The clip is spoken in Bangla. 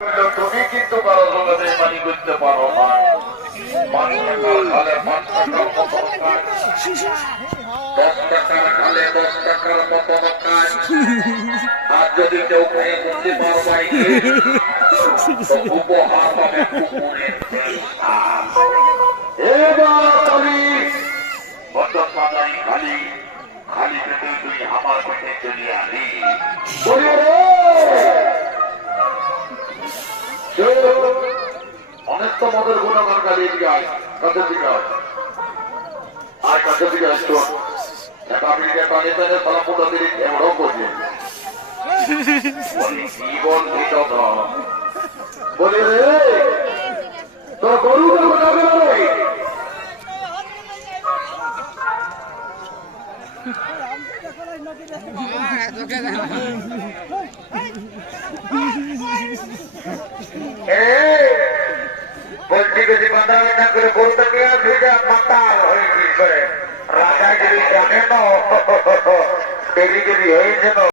তুমি কিন্তু কারো সঙ্গে বেইমানি করতে পারো না। 5 টাকার খালে 5 টাকার মতো কাজ, 10 টাকার খালে 10 টাকার মতো কাজ। আর যদি কেউ খেয়ে বুঝতে পারবাই উপহার পাবে কুকুরের এবার খালি বন্ধ সাজাই খালি খালি পেটে তুই আমার পেটে চলে আলি বলি রে অনেক তো মদের গুণাগান গালিয়ে দিয়ে আয় কাছে দিকে আয় কাছে দিকে আসতো আমেরিকা পানি পেনে সারা মোটা দিকে এমনও করছে কি বলছি কথা বলি রে তোর গরুদের গুণাবে রে বলছি যদি বাঁধাবে না করে গরুটাকে আসবে মাতাল হয়ে কি করে রাজা যদি জানে না দেরি দেরি হয়েছে না